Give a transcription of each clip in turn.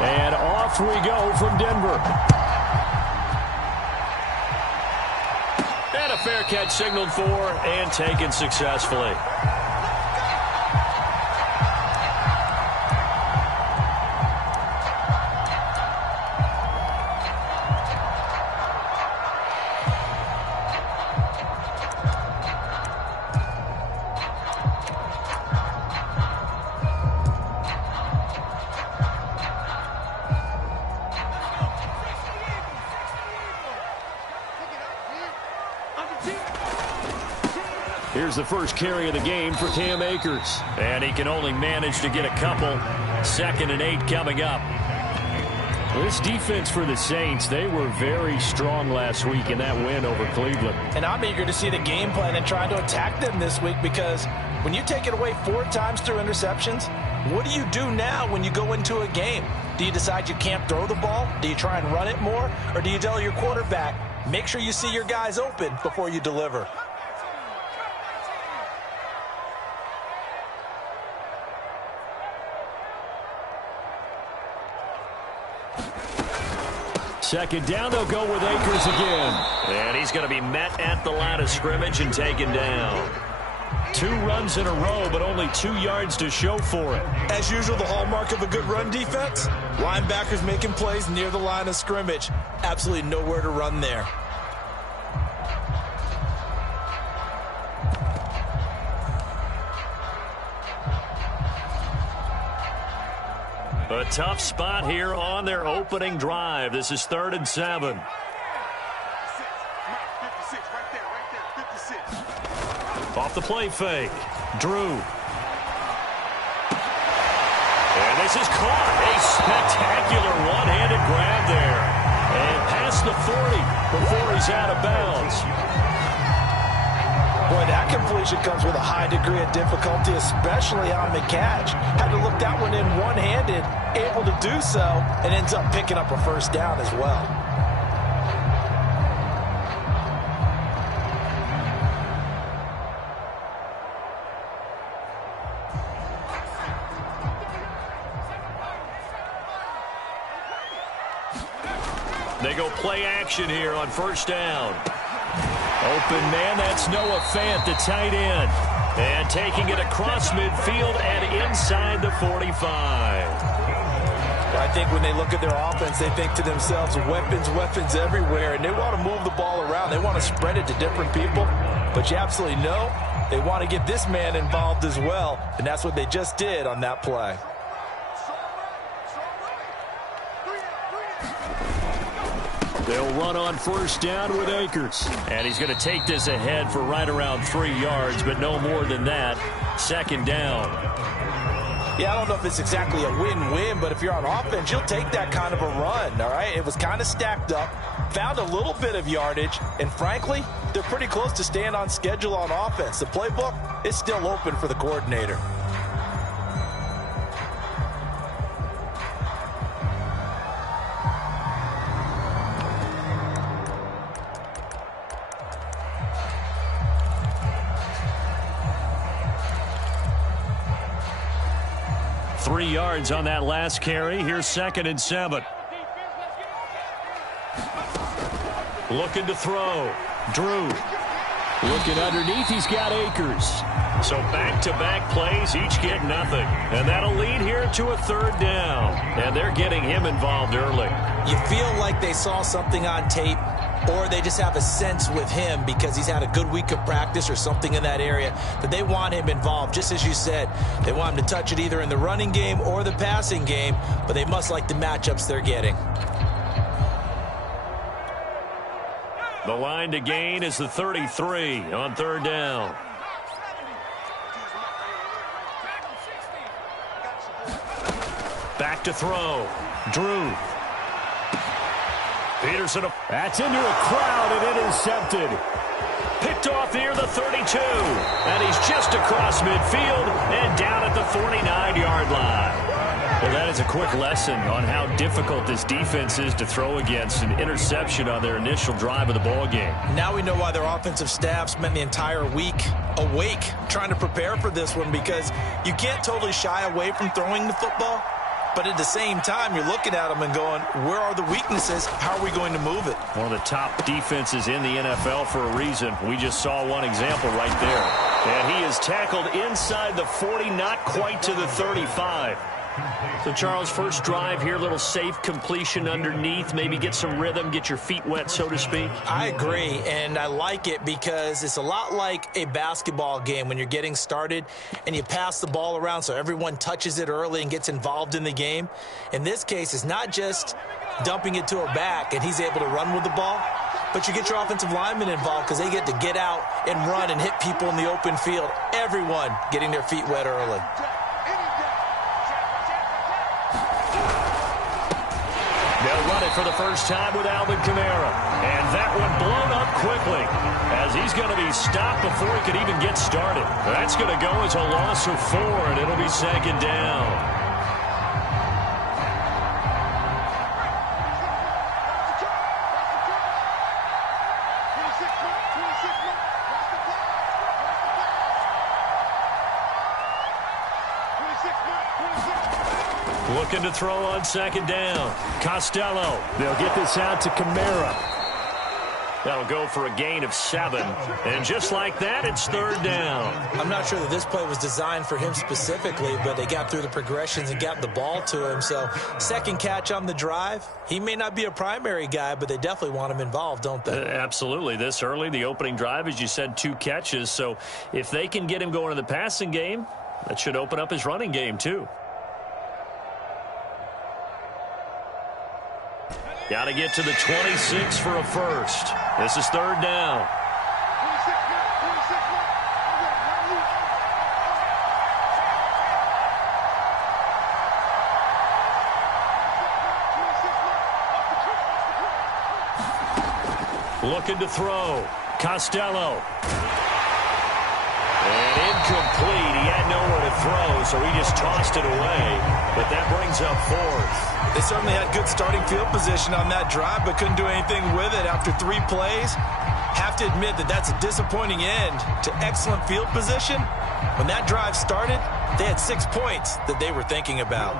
And off we go from Denver. And a fair catch signaled for and taken successfully. Here's the first carry of the game for Cam Akers. And he can only manage to get a couple. 2nd and 8 coming up. This defense for the Saints, they were very strong last week in that win over Cleveland. And I'm eager to see the game plan and try to attack them this week, because when you take it away 4 times through interceptions, what do you do now when you go into a game? Do you decide you can't throw the ball? Do you try and run it more? Or do you tell your quarterback, make sure you see your guys open before you deliver? Second down, they'll go with Akers again. And he's going to be met at the line of scrimmage and taken down. 2 runs in a row, but only 2 yards to show for it. As usual, the hallmark of a good run defense, linebackers making plays near the line of scrimmage. Absolutely nowhere to run there. A tough spot here on their opening drive. This is 3rd and 7. Off the play fake. Drew. And this is caught. A spectacular one-handed grab there. And past the 40 before he's out of bounds. Boy, that completion comes with a high degree of difficulty, especially on the catch. Had to look that one in one-handed, able to do so, and ends up picking up a first down as well. They go play action here on 1st down. Open man, that's Noah Fant, the tight end. And taking it across midfield and inside the 45. I think when they look at their offense, they think to themselves, weapons, weapons everywhere. And they want to move the ball around. They want to spread it to different people. But you absolutely know they want to get this man involved as well. And that's what they just did on that play. They'll run on 1st down with Akers. And he's going to take this ahead for right around 3 yards, but no more than that. 2nd down. Yeah, I don't know if it's exactly a win-win, but if you're on offense, you'll take that kind of a run, all right? It was kind of stacked up, found a little bit of yardage, and frankly, they're pretty close to staying on schedule on offense. The playbook is still open for the coordinator. Three yards on that last carry. Here's 2nd and 7. Looking to throw. Drew. Looking underneath. He's got Akers. So back-to-back plays, each get nothing. And that'll lead here to a 3rd down. And they're getting him involved early. You feel like they saw something on tape, or they just have a sense with him because he's had a good week of practice or something in that area that they want him involved. Just as you said, they want him to touch it either in the running game or the passing game, but they must like the matchups they're getting. The line to gain is the 33 on 3rd down. Back to throw. Drew. Peterson, that's into a crowd and intercepted. Picked off near the 32. And he's just across midfield and down at the 49-yard line. Well, that is a quick lesson on how difficult this defense is to throw against. An interception on their initial drive of the ball game. Now we know why their offensive staff spent the entire week awake trying to prepare for this one, because you can't totally shy away from throwing the football. But at the same time, you're looking at them and going, where are the weaknesses? How are we going to move it? One of the top defenses in the NFL for a reason. We just saw one example right there. And he is tackled inside the 40, not quite to the 35. So, Charles, first drive here, little safe completion underneath, maybe get some rhythm, get your feet wet, so to speak. I agree, and I like it because it's a lot like a basketball game when you're getting started and you pass the ball around so everyone touches it early and gets involved in the game. In this case, it's not just dumping it to a back and he's able to run with the ball, but you get your offensive linemen involved because they get to get out and run and hit people in the open field. Everyone getting their feet wet early. They'll run it for the first time with Alvin Kamara. And that one blown up quickly as he's going to be stopped before he could even get started. That's going to go as a loss of 4, and it'll be second down. Looking to throw on second down. Costello. They'll get this out to Kamara. That'll go for a gain of 7. And just like that, it's third down. I'm not sure that this play was designed for him specifically, but they got through the progressions and got the ball to him. So second catch on the drive. He may not be a primary guy, but they definitely want him involved, don't they? Absolutely. This early, the opening drive, as you said, 2 catches. So if they can get him going in the passing game, that should open up his running game too. Got to get to the 26 for a first. This is third down. Looking to throw. Costello. And incomplete. He had nowhere to throw, so he just tossed it away. But that brings up 4th. They certainly had good starting field position on that drive, but couldn't do anything with it after 3 plays. Have to admit that that's a disappointing end to excellent field position. When that drive started, they had 6 points that they were thinking about.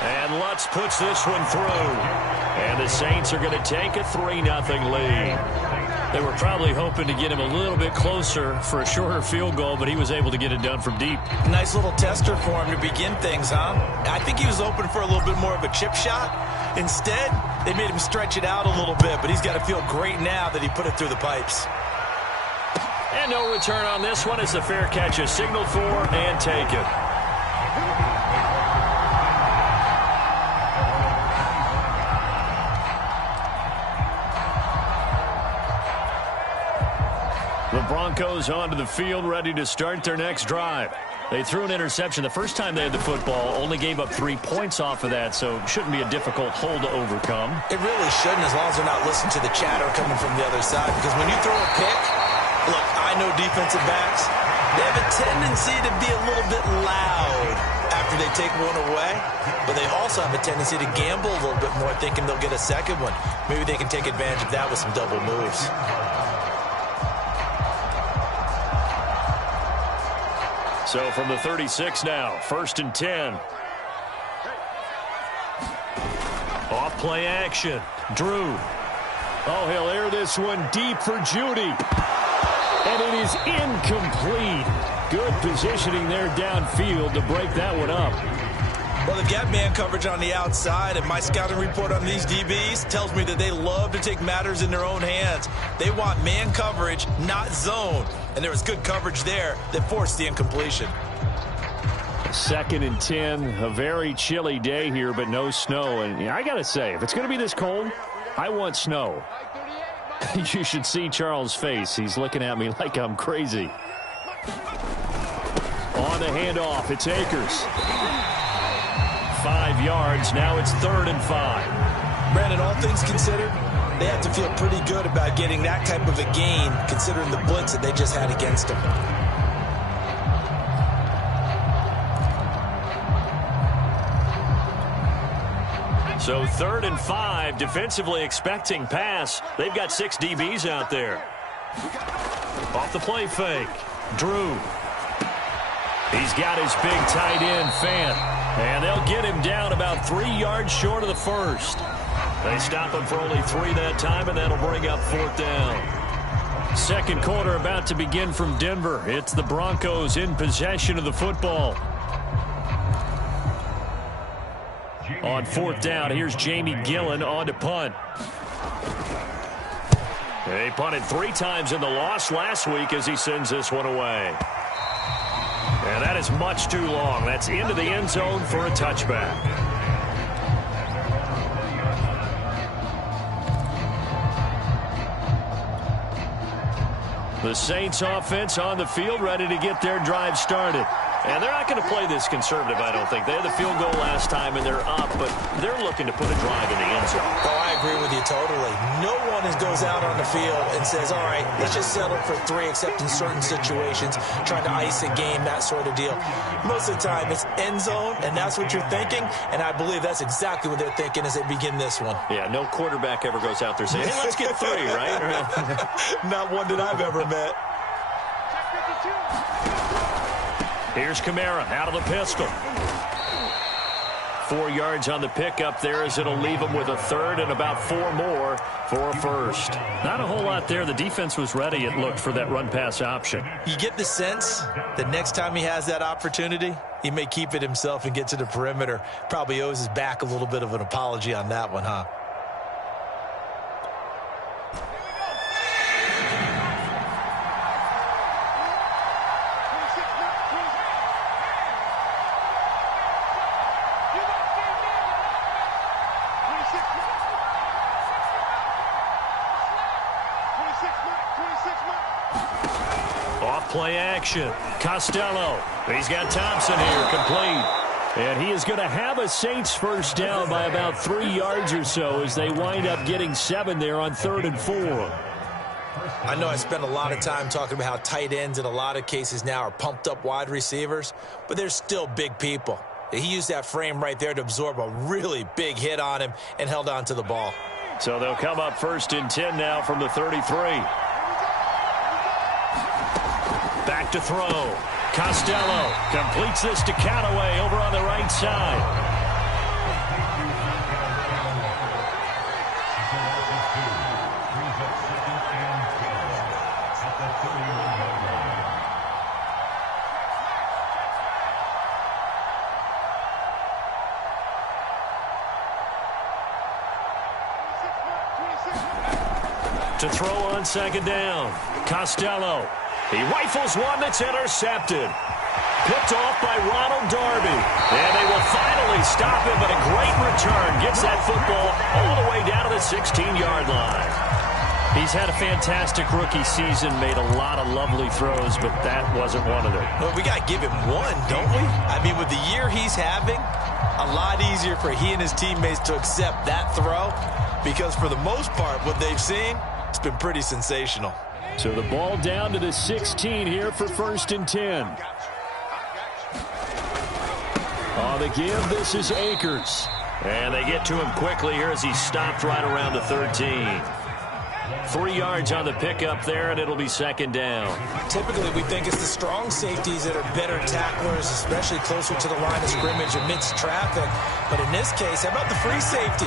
And Lutz puts this one through. And the Saints are going to take a 3-0 lead. They were probably hoping to get him a little bit closer for a shorter field goal, but he was able to get it done from deep. Nice little tester for him to begin things, huh? I think he was open for a little bit more of a chip shot. Instead, they made him stretch it out a little bit, but he's got to feel great now that he put it through the pipes. And no return on this one. It's a fair catch, is signaled for and taken. The Broncos onto the field, ready to start their next drive. They threw an interception the first time they had the football, only gave up 3 points off of that, so it shouldn't be a difficult hole to overcome. It really shouldn't, as long as they're not listening to the chatter coming from the other side, because when you throw a pick, look, I know defensive backs, they have a tendency to be a little bit loud after they take one away, but they also have a tendency to gamble a little bit more, thinking they'll get a second one. Maybe they can take advantage of that with some double moves. So from the 36 now, 1st and 10. Off play action. Drew. Oh, he'll air this one deep for Judy. And it is incomplete. Good positioning there downfield to break that one up. Well, they've got man coverage on the outside, and my scouting report on these DBs tells me that they love to take matters in their own hands. They want man coverage, not zone. And there was good coverage there that forced the incompletion. 2nd and 10, a very chilly day here, but no snow. And I got to say, if it's going to be this cold, I want snow. You should see Charles' face. He's looking at me like I'm crazy. On the handoff, it's Akers. 5 yards. Now it's 3rd and 5. Brandon, all things considered, they have to feel pretty good about getting that type of a gain, considering the blitz that they just had against them. So 3rd and 5, defensively expecting pass. They've got 6 DBs out there. Off the play fake. Drew. He's got his big tight end, Fant. And they'll get him down about 3 yards short of the first. They stop him for only 3 that time, and that'll bring up 4th down. Second quarter about to begin from Denver. It's the Broncos in possession of the football. On 4th down, here's Jamie Gillen on to punt. He punted 3 times in the loss last week as he sends this one away. And that is much too long. That's into the end zone for a touchback. The Saints offense on the field, ready to get their drive started. And they're not going to play this conservative, I don't think. They had the field goal last time, and they're up, but they're looking to put a drive in the end zone. Oh, I agree with you totally. No one goes out on the field and says, all right, let's just settle for 3, except in certain situations, trying to ice a game, that sort of deal. Most of the time, it's end zone, and that's what you're thinking, and I believe that's exactly what they're thinking as they begin this one. Yeah, no quarterback ever goes out there saying, hey, let's get 3, right? Not one that I've ever met. Here's Kamara out of the pistol. 4 yards on the pickup there as it'll leave him with a 3rd and about 4 more for a 1st. Not a whole lot there. The defense was ready, it looked, for that run-pass option. You get the sense that next time he has that opportunity, he may keep it himself and get to the perimeter. Probably owes his back a little bit of an apology on that one, huh? Play action. Costello. He's got Thompson here, complete. And he is going to have a Saints first down by about 3 yards or so as they wind up getting 7 there on 3rd and 4. I know I spent a lot of time talking about how tight ends in a lot of cases now are pumped up wide receivers, but they're still big people. He used that frame right there to absorb a really big hit on him and held on to the ball. So they'll come up 1st and 10 now from the 33. Back to throw. Costello completes this to Callaway over on the right side. To throw on 2nd down. Costello. He rifles one that's intercepted. Picked off by Ronald Darby. And they will finally stop him, but a great return. Gets that football all the way down to the 16-yard line. He's had a fantastic rookie season, made a lot of lovely throws, but that wasn't one of them. Well, we got to give him one, don't we? I mean, with the year he's having, a lot easier for he and his teammates to accept that throw, because for the most part, what they've seen, it's been pretty sensational. So the ball down to the 16 here for 1st and 10. On the give, this is Akers. And they get to him quickly here as he stopped right around the 13. 3 yards on the pickup there, and it'll be 2nd down. Typically, we think it's the strong safeties that are better tacklers, especially closer to the line of scrimmage amidst traffic. But in this case, how about the free safety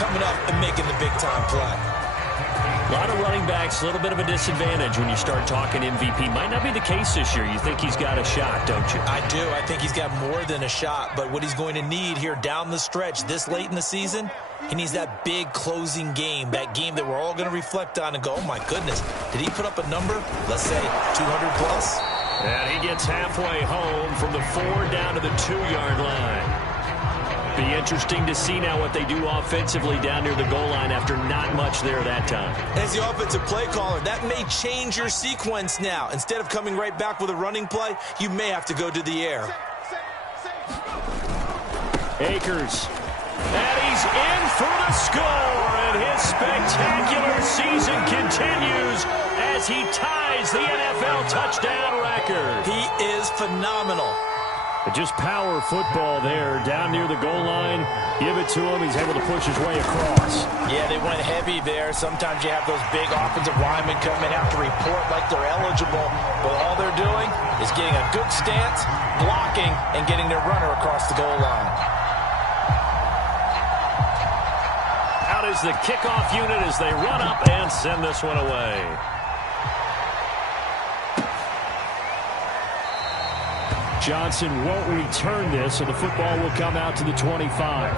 coming up and making the big-time play? A lot of running backs, a little bit of a disadvantage when you start talking MVP. Might not be the case this year. You think he's got a shot, don't you? I do. I think he's got more than a shot. But what he's going to need here down the stretch this late in the season, he needs that big closing game, that game that we're all going to reflect on and go, oh, my goodness, did he put up a number, let's say 200 plus? And he gets halfway home from the 4 down to the 2-yard line. Be interesting to see now what they do offensively down near the goal line after not much there that time. As the offensive play caller, that may change your sequence now. Instead of coming right back with a running play, you may have to go to the air. Akers. And he's in for the score. And his spectacular season continues as he ties the NFL touchdown record. He is phenomenal. Just power football there, down near the goal line. Give it to him. He's able to push his way across. Yeah, they went heavy there. Sometimes you have those big offensive linemen come in, have to report like they're eligible, but all they're doing is getting a good stance, blocking, and getting their runner across the goal line. Out is the kickoff unit as they run up and send this one away. Johnson won't return this, so the football will come out to the 25.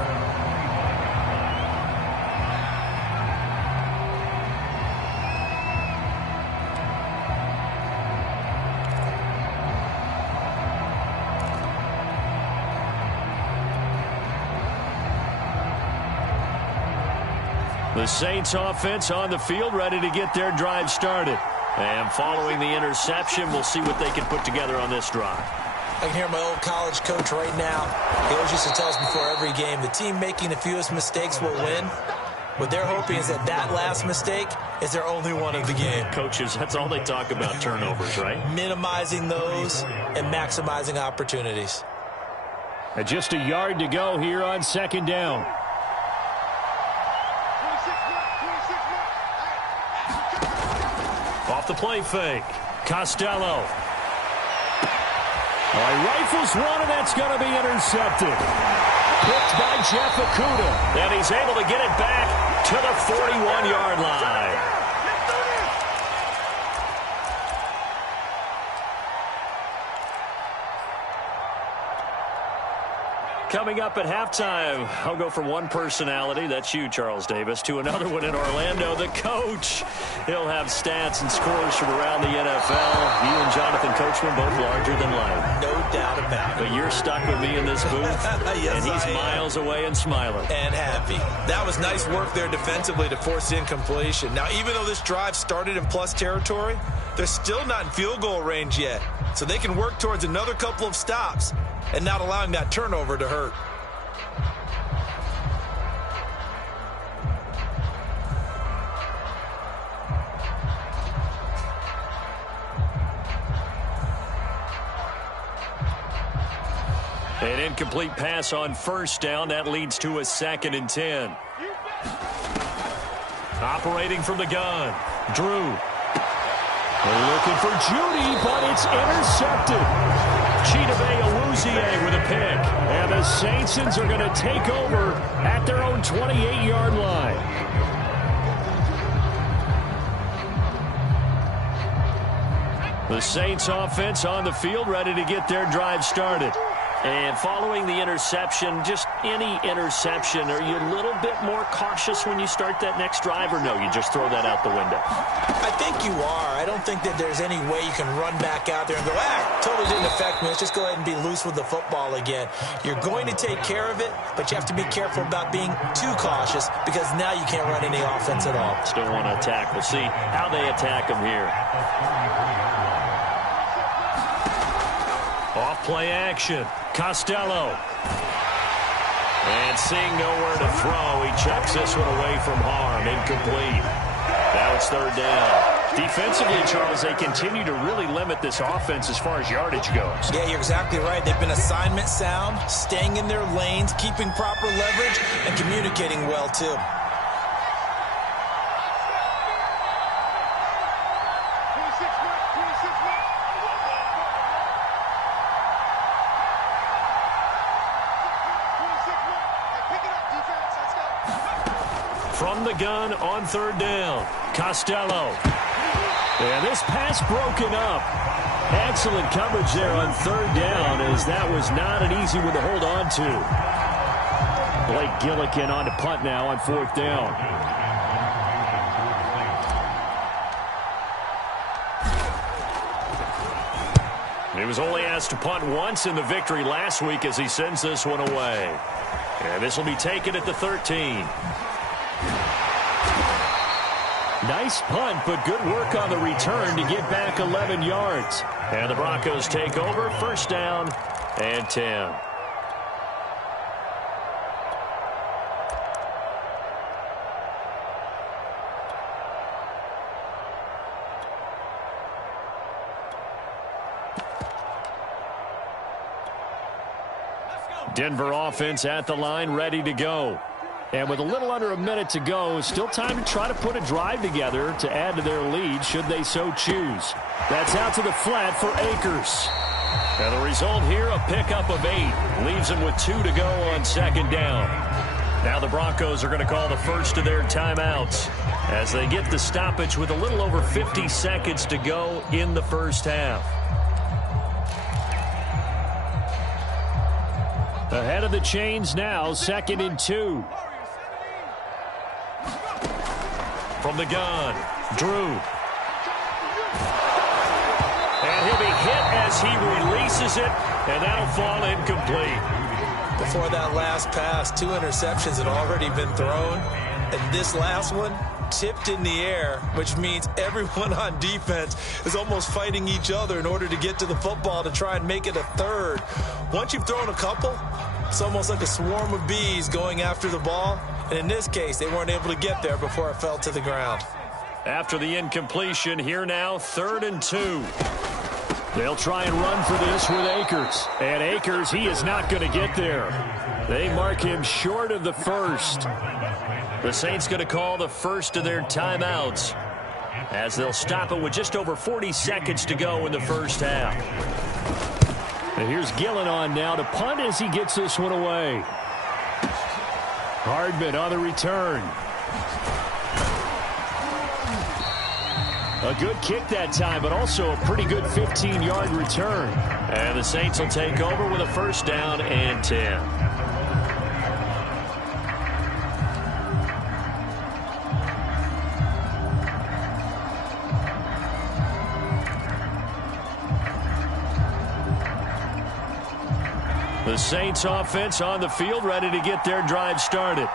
The Saints offense on the field, ready to get their drive started. And following the interception, we'll see what they can put together on this drive. I can hear my old college coach right now. He always used to tell us before every game, the team making the fewest mistakes will win. What they're hoping is that that last mistake is their only one of the game. Coaches, that's all they talk about, turnovers, right? Minimizing those and maximizing opportunities. And just a yard to go here on second down. Off the play fake. Costello. Rifles one, and that's going to be intercepted. Picked by Jeff Okudah. And he's able to get it back to the 41-yard line. Coming up at halftime, I'll go from one personality, that's you, Charles Davis, to another one in Orlando, the coach. He'll have stats and scores from around the NFL. You and Jonathan Coachman both larger than life. No doubt about it. But you're stuck with me in this booth, yes, and he's miles away and smiling. And happy. That was nice work there defensively to force incompletion. Now, even though this drive started in plus territory, they're still not in field goal range yet. So they can work towards another couple of stops and not allowing that turnover to hurt. An incomplete pass on first down. That leads to a 2nd and 10. Operating from the gun. Drew. Looking for Judy, but it's intercepted. Chidobe Awuzie with a pick. And the Saints are going to take over at their own 28-yard line. The Saints offense on the field, ready to get their drive started. And following the interception, just any interception, are you a little bit more cautious when you start that next drive, or no, you just throw that out the window? I think you are. I don't think that there's any way you can run back out there and go, totally didn't affect me. Let's just go ahead and be loose with the football again. You're going to take care of it, but you have to be careful about being too cautious because now you can't run any offense at all. Still want to attack. We'll see how they attack them here. Off play action. Costello. And seeing nowhere to throw, he chucks this one away from harm. Incomplete. Now it's 3rd down. Defensively, Charles, they continue to really limit this offense as far as yardage goes. Yeah, you're exactly right. They've been assignment sound, staying in their lanes, keeping proper leverage, and communicating well, too. From the gun on 3rd down. Costello. And this pass broken up. Excellent coverage there on 3rd down, as that was not an easy one to hold on to. Blake Gillikin on to punt now on 4th down. He was only asked to punt once in the victory last week as he sends this one away. And this will be taken at the 13. Nice punt, but good work on the return to get back 11 yards. And the Broncos take over, 1st down and 10. Denver offense at the line, ready to go. And with a little under a minute to go, still time to try to put a drive together to add to their lead should they so choose. That's out to the flat for Akers. And the result here, a pickup of 8. Leaves them with 2 to go on second down. Now the Broncos are going to call the first of their timeouts as they get the stoppage with a little over 50 seconds to go in the first half. Ahead of the chains now, 2nd and 2. From the gun, Drew. And he'll be hit as he releases it, and that'll fall incomplete. Before that last pass, 2 interceptions had already been thrown, and this last one tipped in the air, which means everyone on defense is almost fighting each other in order to get to the football to try and make it a third. Once you've thrown a couple, it's almost like a swarm of bees going after the ball. And in this case, they weren't able to get there before it fell to the ground. After the incompletion, here now, 3rd and 2. They'll try and run for this with Akers. And Akers, he is not going to get there. They mark him short of the first. The Saints going to call the first of their timeouts as they'll stop it with just over 40 seconds to go in the first half. And here's Gillen on now to punt as he gets this one away. Hardman on the return. A good kick that time, but also a pretty good 15-yard return. And the Saints will take over with a first down and 10. The Saints offense on the field, ready to get their drive started.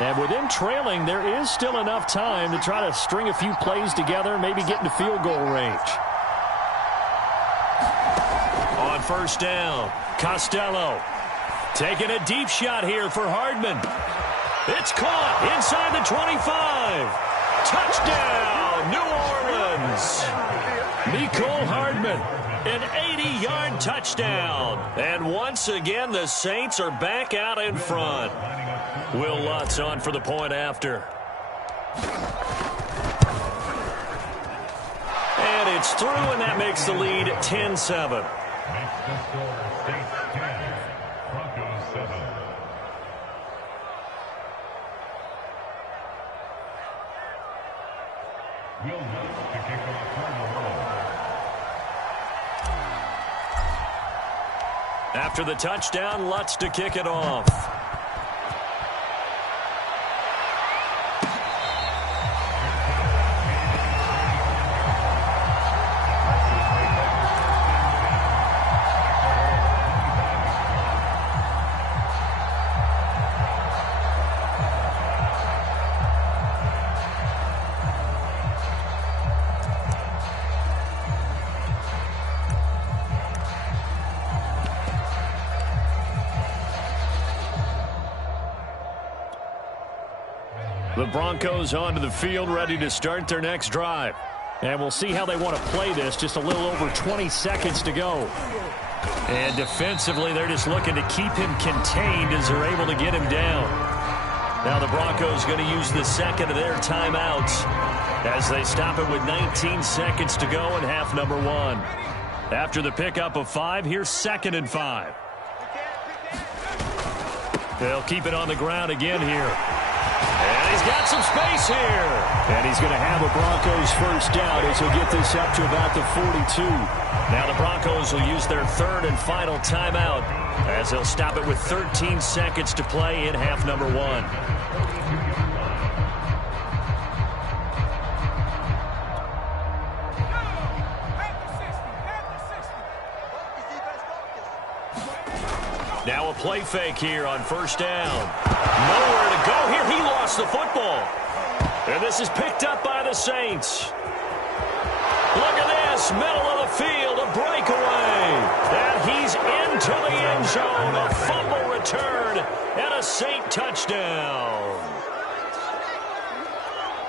And with them trailing, there is still enough time to try to string a few plays together, maybe get into field goal range. On first down, Costello taking a deep shot here for Hardman. It's caught inside the 25. Touchdown, New Orleans. Mecole Hardman. An 80-yard touchdown. And once again, the Saints are back out in front. Will Lutz on for the point after. And it's through, and that makes the lead 10-7. Will Lutz to kick off for the ball. After the touchdown, Lutz to kick it off. The Broncos onto the field, ready to start their next drive. And we'll see how they want to play this. Just a little over 20 seconds to go. And defensively, they're just looking to keep him contained as they're able to get him down. Now the Broncos going to use the second of their timeouts as they stop it with 19 seconds to go in half number 1. After the pickup of 5, here's 2nd and 5. They'll keep it on the ground again here. And he's got some space here. And he's going to have a Broncos first down as he'll get this up to about the 42. Now the Broncos will use their 3rd and final timeout as they'll stop it with 13 seconds to play in half number 1. Now a play fake here on first down. Nowhere to go here. He lost the football. And this is picked up by the Saints. Look at this. Middle of the field. A breakaway. And he's into the end zone. A fumble return. And a Saint touchdown.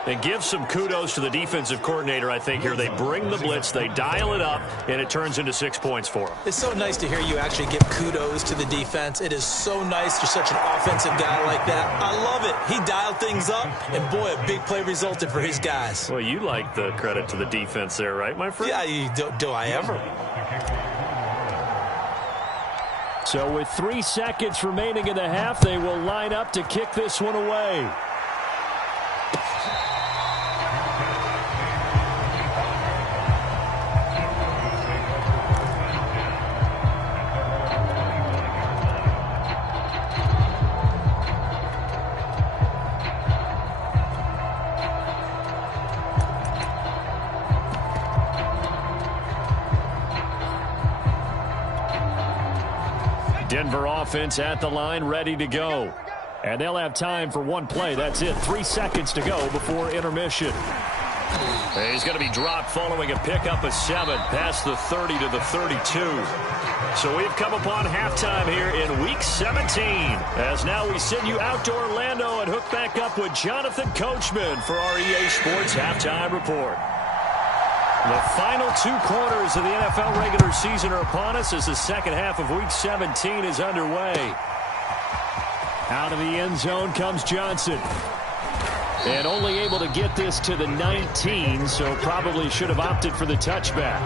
And give some kudos to the defensive coordinator, I think, here. They bring the blitz, they dial it up, and it turns into 6 points for them. It's so nice to hear you actually give kudos to the defense. It is so nice. You're such an offensive guy like that. I love it. He dialed things up, and boy, a big play resulted for his guys. Well, you like the credit to the defense there, right, my friend? Yeah, do I ever? So with 3 seconds remaining in the half, they will line up to kick this one away. Denver offense at the line, ready to go. And they'll have time for one play. That's it. 3 seconds to go before intermission. He's going to be dropped following a pickup of 7 past the 30 to the 32. So we've come upon halftime here in Week 17. As now we send you out to Orlando and hook back up with Jonathan Coachman for our EA Sports Halftime Report. The final 2 quarters of the NFL regular season are upon us as the second half of Week 17 is underway. Out of the end zone comes Johnson. And only able to get this to the 19, so probably should have opted for the touchback.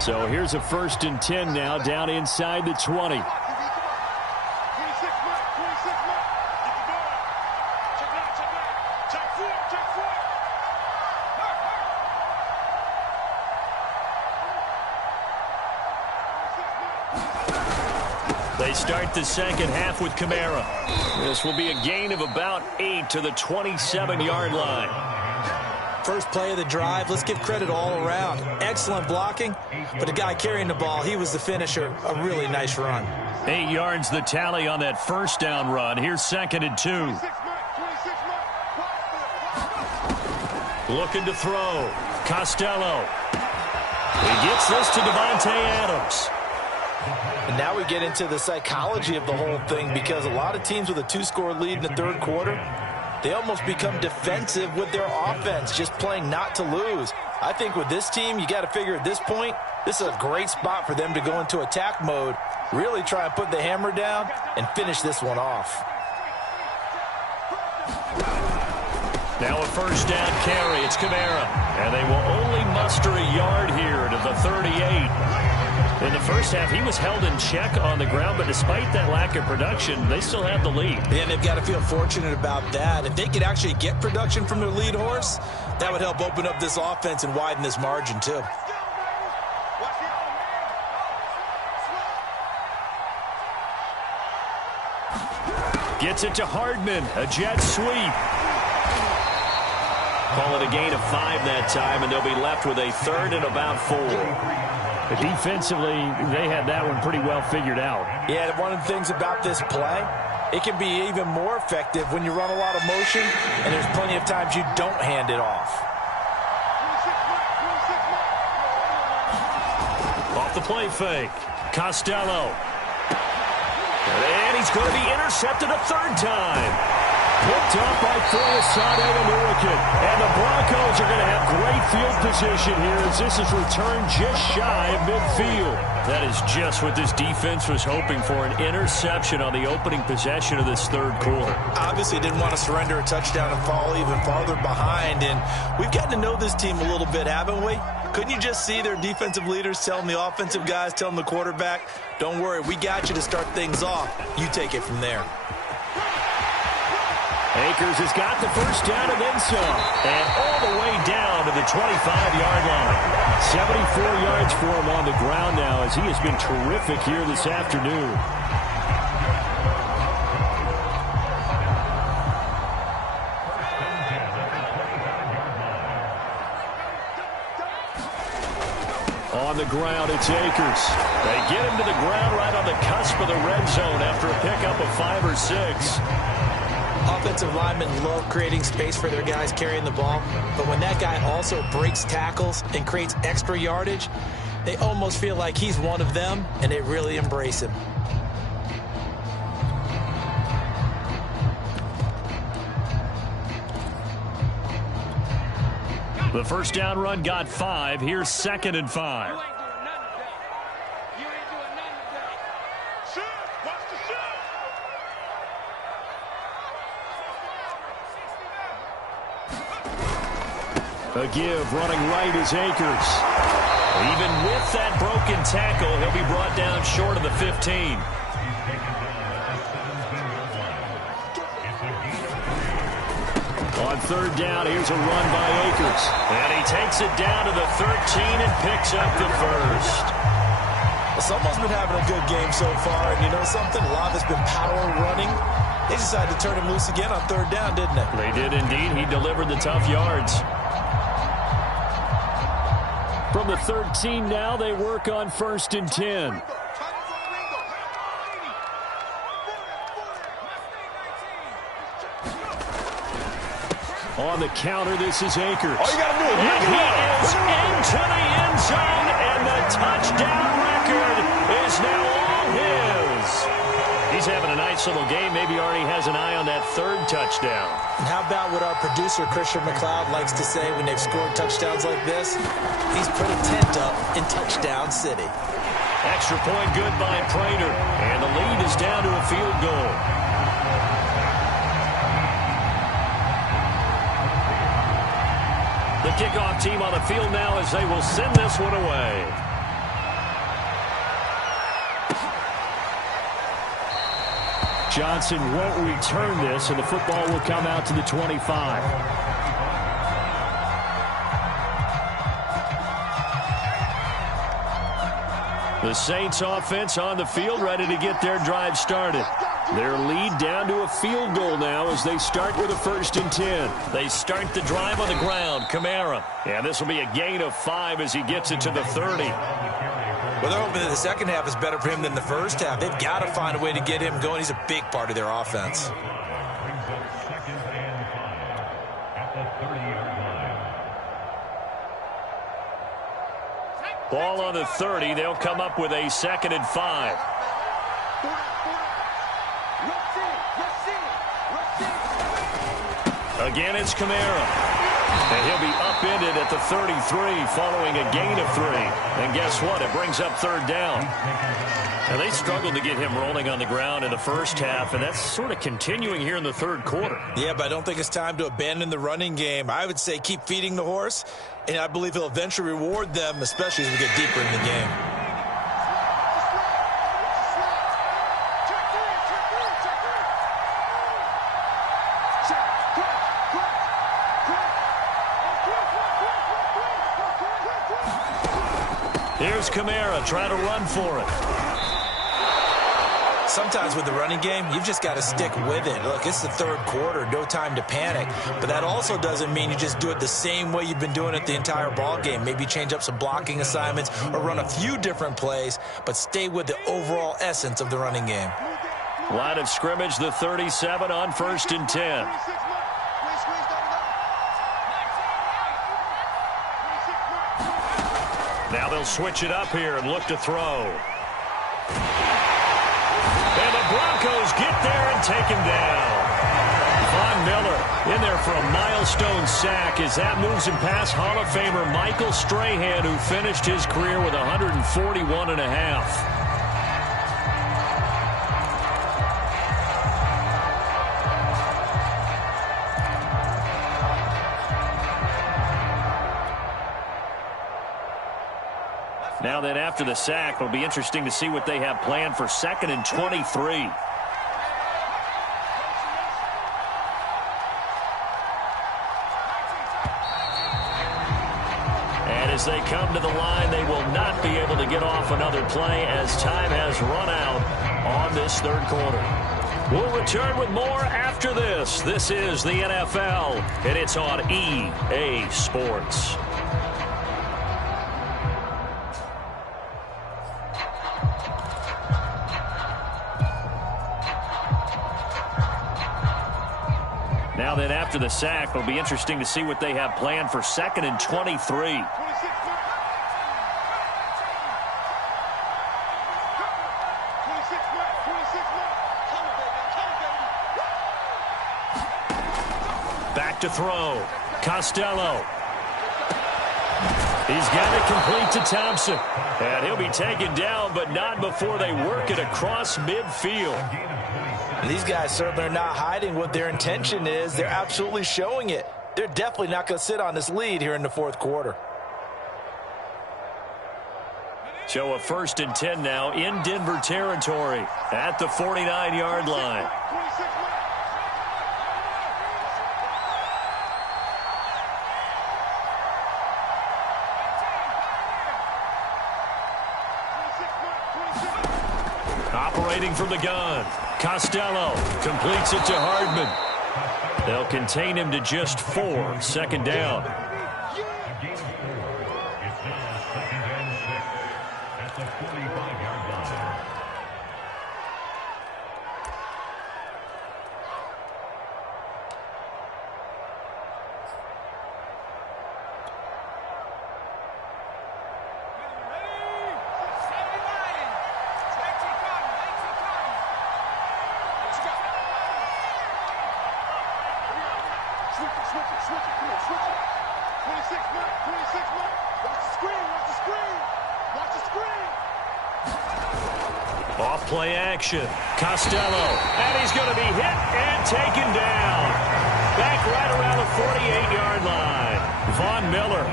So here's a 1st and 10 now, down inside the 20. They start the second half with Kamara. This will be a gain of about 8 to the 27-yard line. First play of the drive, let's give credit all around. Excellent blocking, but the guy carrying the ball, he was the finisher. A really nice run. 8 yards the tally on that first down run. Here's 2nd and 2. Looking to throw. Costello. He gets this to Devontae Adams. And now we get into the psychology of the whole thing, because a lot of teams with a 2-score lead in the third quarter, they almost become defensive with their offense, just playing not to lose. I think with this team, you got to figure at this point, this is a great spot for them to go into attack mode, really try and put the hammer down and finish this one off. Now a first down carry. It's Kamara. And they will only muster a yard here to the 38. In the first half, he was held in check on the ground, but despite that lack of production, they still have the lead. And they've got to feel fortunate about that. If they could actually get production from their lead horse, that would help open up this offense and widen this margin too. Gets it to Hardman, a jet sweep. Call it a gain of 5 that time, and they'll be left with a 3rd and about 4. Defensively, they had that one pretty well figured out. Yeah, one of the things about this play, it can be even more effective when you run a lot of motion, and there's plenty of times you don't hand it off. Off the play fake. Costello. And he's going to be intercepted a 3rd time. Picked up by Foyesade American. And the Broncos are going to have great field position here as this is returned just shy of midfield. That is just what this defense was hoping for, an interception on the opening possession of this third quarter. Obviously didn't want to surrender a touchdown and fall even farther behind. And we've gotten to know this team a little bit, haven't we? Couldn't you just see their defensive leaders telling the offensive guys, telling the quarterback, don't worry, we got you to start things off. You take it from there. Akers has got the first down and then some. And all the way down to the 25-yard line. 74 yards for him on the ground now as he has been terrific here this afternoon. On the ground, it's Akers. They get him to the ground right on the cusp of the red zone after a pickup of 5 or 6. Offensive linemen love creating space for their guys carrying the ball, but when that guy also breaks tackles and creates extra yardage, they almost feel like he's one of them, and they really embrace him. The first down run got 5. Here's 2nd and 5. A give, running right is Akers. Even with that broken tackle, he'll be brought down short of the 15. On 3rd down, here's a run by Akers. And he takes it down to the 13 and picks up the first. Well, someone's been having a good game so far, and you know something? A lot has been power running. They decided to turn him loose again on 3rd down, didn't they? They did indeed. He delivered the tough yards. From the 13 now, they work on 1st and 10. On the counter, this is Akers. All you got to do is and he is into the end zone, and the touchdown record is now all his. He's having a nice little game. Maybe already has an eye on that 3rd touchdown. And how about what our producer, Christian McLeod, likes to say when they've scored touchdowns like this? He's put a tent up in Touchdown City. Extra point good by Prater, and the lead is down to a field goal. The kickoff team on the field now as they will send this one away. Johnson won't return this, and the football will come out to the 25. The Saints offense on the field, ready to get their drive started. Their lead down to a field goal now as they start with a 1st and 10. They start the drive on the ground. Kamara. And this will be a gain of 5 as he gets it to the 30. Well, they're hoping that the second half is better for him than the first half. They've got to find a way to get him going. He's a big part of their offense. Ball on the 30. They'll come up with a 2nd and 5. Again, it's Kamara. And he'll be upended at the 33 following a gain of 3. And guess what? It brings up 3rd down. And they struggled to get him rolling on the ground in the first half, and that's sort of continuing here in the 3rd quarter. Yeah, but I don't think it's time to abandon the running game. I would say keep feeding the horse, and I believe he'll eventually reward them, especially as we get deeper in the game. Here's Kamara trying to run for it. Sometimes with the running game, you've just got to stick with it. Look, it's the 3rd quarter, no time to panic. But that also doesn't mean you just do it the same way you've been doing it the entire ball game. Maybe change up some blocking assignments or run a few different plays, but stay with the overall essence of the running game. Line of scrimmage, the 37 on 1st and 10. Now they'll switch it up here and look to throw. And the Broncos get there and take him down. Von Miller in there for a milestone sack as that moves him past Hall of Famer Michael Strahan, who finished his career with 141.5. Now then, after the sack, it'll be interesting to see what they have planned for 2nd and 23. And as they come to the line, they will not be able to get off another play as time has run out on this 3rd quarter. We'll return with more after this. This is the NFL, and it's on EA Sports. Now then, after the sack, it'll be interesting to see what they have planned for 2nd and 23. Back to throw. Costello. He's got it complete to Thompson. And he'll be taken down, but not before they work it across midfield. These guys certainly are not hiding what their intention is. They're absolutely showing it. They're definitely not going to sit on this lead here in the fourth quarter. So a 1st and 10 now in Denver territory at the 49-yard line. Operating from the gun. Costello completes it to Hardman. They'll contain him to just 4. 2nd down. Off play action. Costello. And he's going to be hit and taken down. Back right around the 48-yard line. Von Miller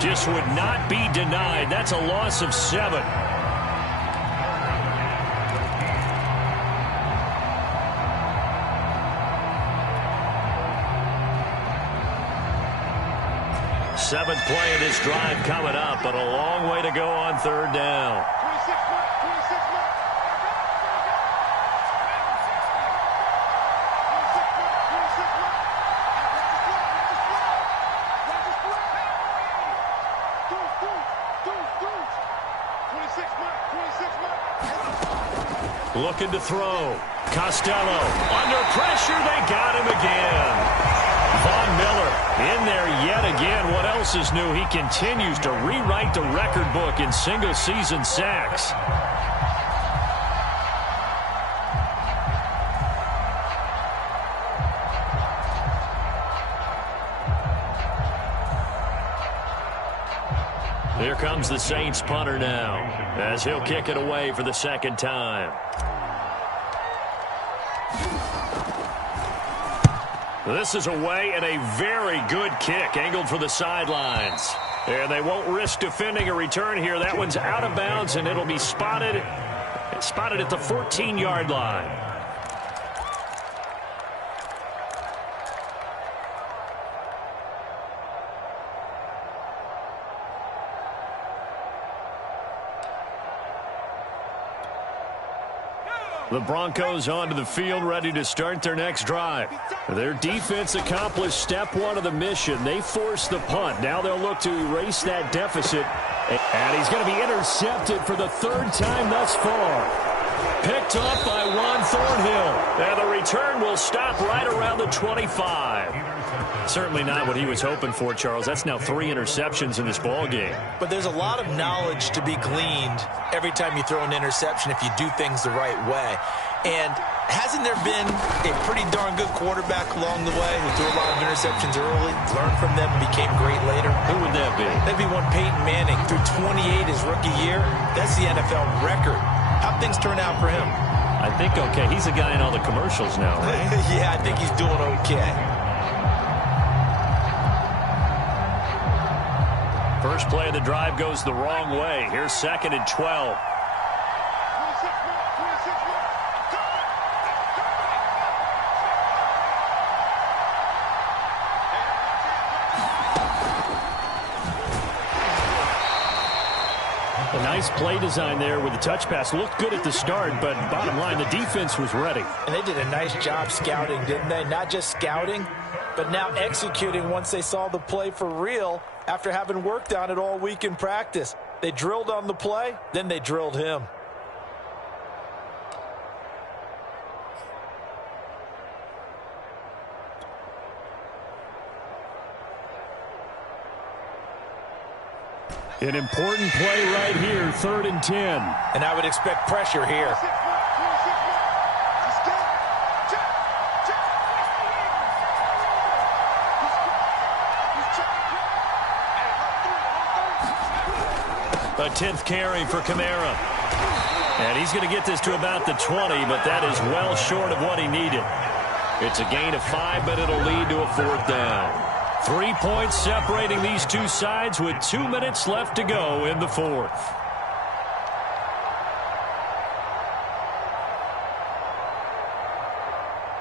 just would not be denied. That's a loss of 7. Seventh play of this drive coming up, but a long way to go on 3rd down. Looking to throw. Costello under pressure. They got him again. Von Miller in there yet again. What else is new? He continues to rewrite the record book in single-season sacks. Here comes the Saints punter now, as he'll kick it away for the 2nd time. This is away and a very good kick, angled for the sidelines. And they won't risk defending a return here. That one's out of bounds, and it'll be spotted at the 14-yard line. The Broncos onto the field, ready to start their next drive. Their defense accomplished step 1 of the mission. They forced the punt. Now they'll look to erase that deficit. And he's going to be intercepted for the 3rd time thus far. Picked off by Juan Thornhill. And the return will stop right around the 25. Certainly not what he was hoping for, Charles. That's now 3 interceptions in this ball game. But there's a lot of knowledge to be gleaned every time you throw an interception if you do things the right way. And hasn't there been a pretty darn good quarterback along the way who threw a lot of interceptions early, learned from them, and became great later? Who would that be? That'd be one Peyton Manning. Threw 28 his rookie year. That's the NFL record. How'd things turn out for him? I think okay. He's a guy in all the commercials now, right? Yeah, I think he's doing okay. First play of the drive goes the wrong way. Here's 2nd and 12. A nice play design there with the touch pass. Looked good at the start, but bottom line, the defense was ready. And they did a nice job scouting, didn't they? Not just scouting, but now executing once they saw the play for real after having worked on it all week in practice. They drilled on the play, then they drilled him. An important play right here, 3rd and 10. And I would expect pressure here. A 10th carry for Kamara. And he's going to get this to about the 20, but that is well short of what he needed. It's a gain of 5, but it'll lead to a 4th down. 3 points separating these two sides with 2 minutes left to go in the 4th.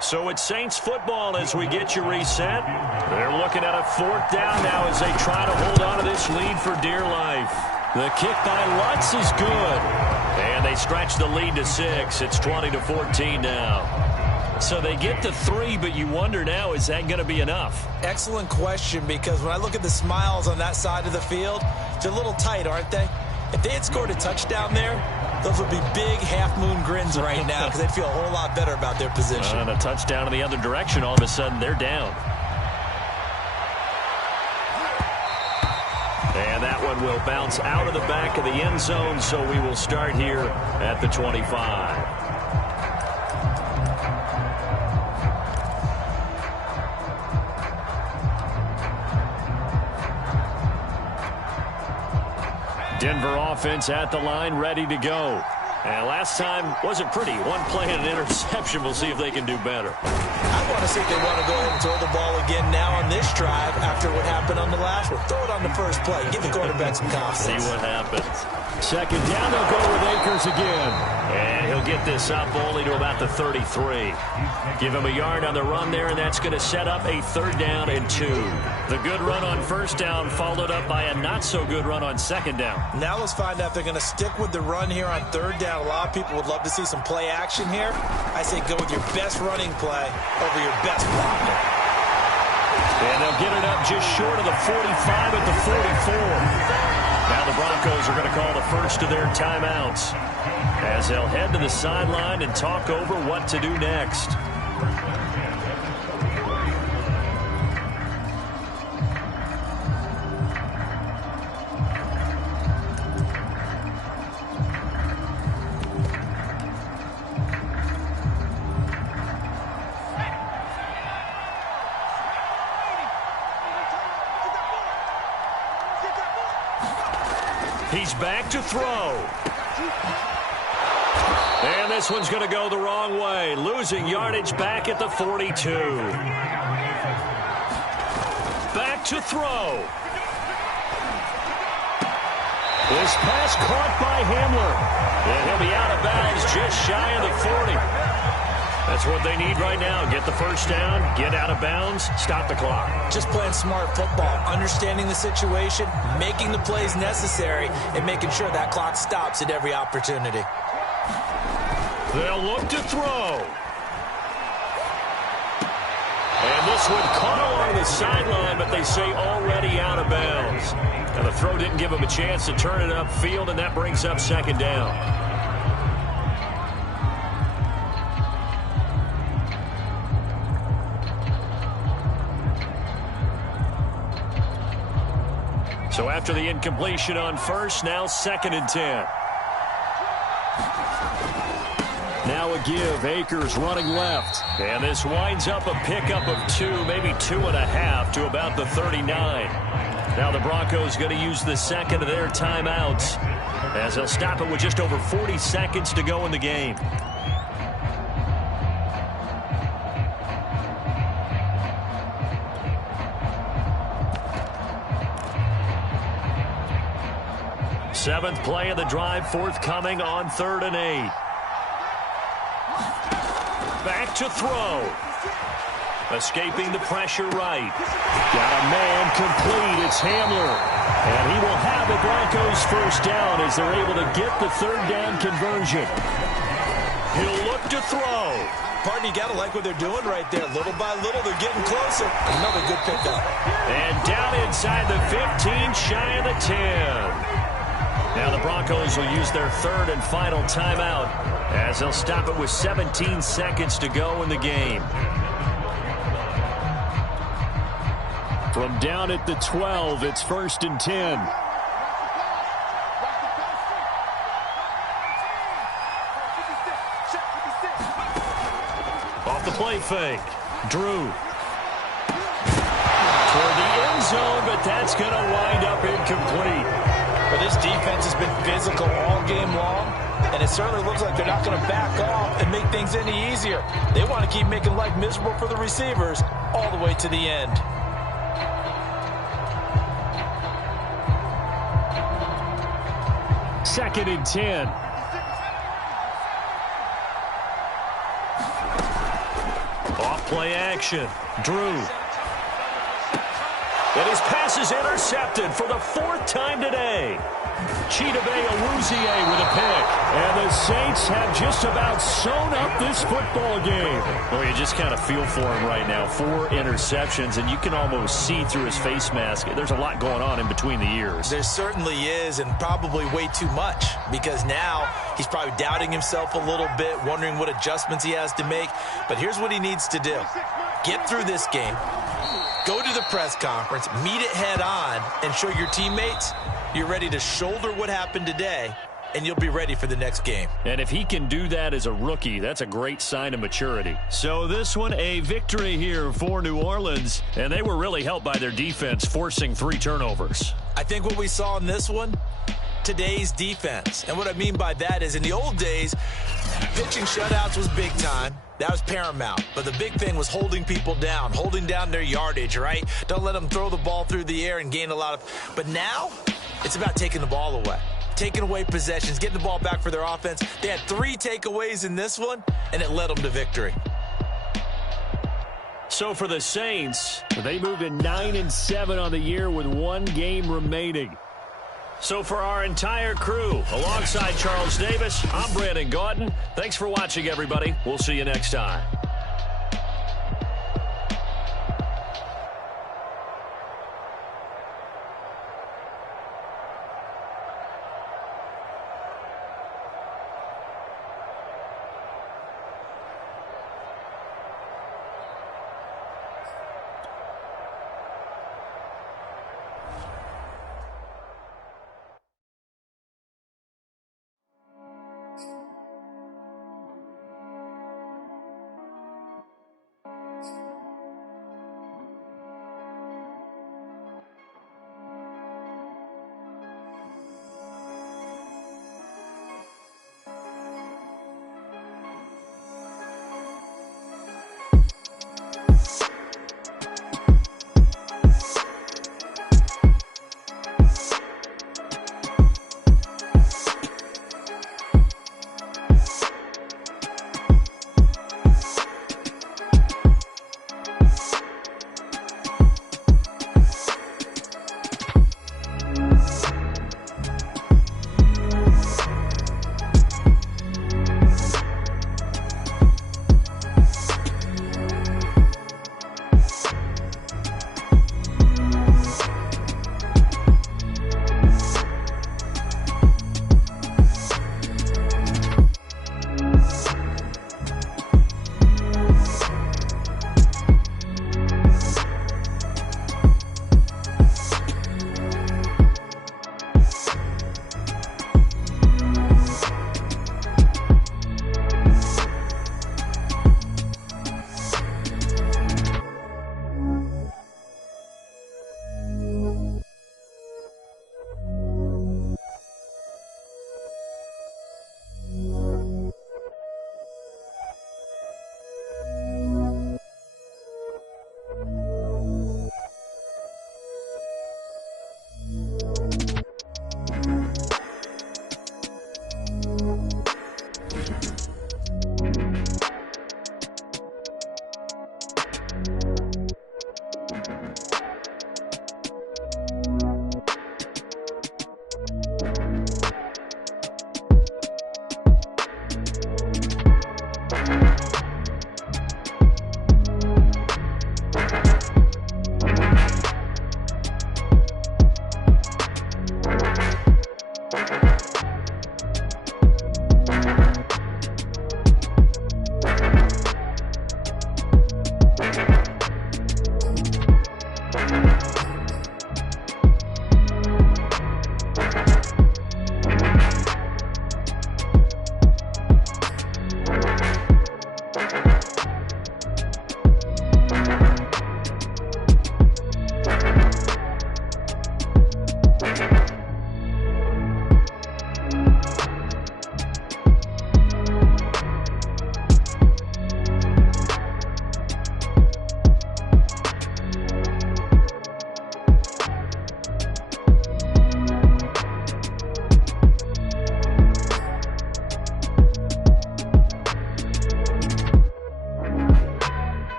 So it's Saints football as we get you reset. They're looking at a 4th down now as they try to hold on to this lead for dear life. The kick by Lutz is good. And they stretch the lead to 6. It's 20-14 now. So they get to 3, but you wonder now, is that going to be enough? Excellent question, because when I look at the smiles on that side of the field, they're a little tight, aren't they? If they had scored a touchdown there, those would be big half-moon grins right now because they'd feel a whole lot better about their position. And a touchdown in the other direction, all of a sudden they're down. And that one will bounce out of the back of the end zone, so we will start here at the 25. Denver offense at the line, ready to go. And last time wasn't pretty. One play and an interception. We'll see if they can do better. I want to see if they want to go ahead and throw the ball again now on this drive after what happened on the last one. Throw it on the first play. Give the quarterback some confidence. See what happens. 2nd down, they'll go with Akers again. And he'll get this up only to about the 33. Give him a yard on the run there, and that's going to set up a 3rd down and 2. The good run on 1st down followed up by a not-so-good run on 2nd down. Now let's find out if they're going to stick with the run here on 3rd down. A lot of people would love to see some play action here. I say go with your best running play over your best blocking. And they'll get it up just short of the 45 at the 44. Now the Broncos are going to call the first of their timeouts as they'll head to the sideline and talk over what to do next. He's back to throw. And this one's going to go the wrong way. Losing yardage back at the 42. Back to throw. This pass caught by Hamler. And he'll be out of bounds just shy of the 40. That's what they need right now. Get the 1st down, get out of bounds, stop the clock. Just playing smart football, understanding the situation, making the plays necessary, and making sure that clock stops at every opportunity. They'll look to throw. And this one caught along the sideline, but they say already out of bounds. And the throw didn't give him a chance to turn it upfield, and that brings up 2nd down. So after the incompletion on 1st, now 2nd and 10. Now a give. Akers running left. And this winds up a pickup of 2, maybe 2.5 to about the 39. Now the Broncos going to use the 2nd of their timeouts as they'll stop it with just over 40 seconds to go in the game. Seventh play of the drive forthcoming on 3rd and 8. Back to throw. Escaping the pressure right. Got a man complete. It's Hamler. And he will have the Broncos 1st down as they're able to get the 3rd down conversion. He'll look to throw. Pardon, you got to like what they're doing right there. Little by little, they're getting closer. Another good pickup. And down inside the 15, shy of the 10. Now the Broncos will use their 3rd and final timeout as they'll stop it with 17 seconds to go in the game. From down at the 12, it's 1st and 10. off the play fake. Drew. Toward the end zone, but that's going to wind up incomplete. But this defense has been physical all game long, and it certainly looks like they're not going to back off and make things any easier. They want to keep making life miserable for the receivers all the way to the end. Second and 10. Off play action. Drew. And his pass is intercepted for the fourth time today. Chidobe Awuzie with a pick. And the Saints have just about sewn up this football game. Well, you just kind of feel for him right now. 4 interceptions, and you can almost see through his face mask. There's a lot going on in between the ears. There certainly is, and probably way too much, because now he's probably doubting himself a little bit, wondering what adjustments he has to make. But here's what he needs to do. Get through this game, go to the press conference, meet it head on, and show your teammates you're ready to shoulder what happened today, and you'll be ready for the next game. And if he can do that as a rookie, that's a great sign of maturity. So this one, a victory here for New Orleans, and they were really helped by their defense, forcing 3 turnovers. I think what we saw in this one, today's defense. And what I mean by that is in the old days, pitching shutouts was big time. That was paramount. But the big thing was holding people down, holding down their yardage, right? Don't let them throw the ball through the air and gain a lot of... But now, it's about taking the ball away. Taking away possessions, getting the ball back for their offense. They had 3 takeaways in this one, and it led them to victory. So for the Saints, they moved to 9-7 on the year with 1 game remaining. So for our entire crew, alongside Charles Davis, I'm Brandon Gaudin. Thanks for watching, everybody. We'll see you next time.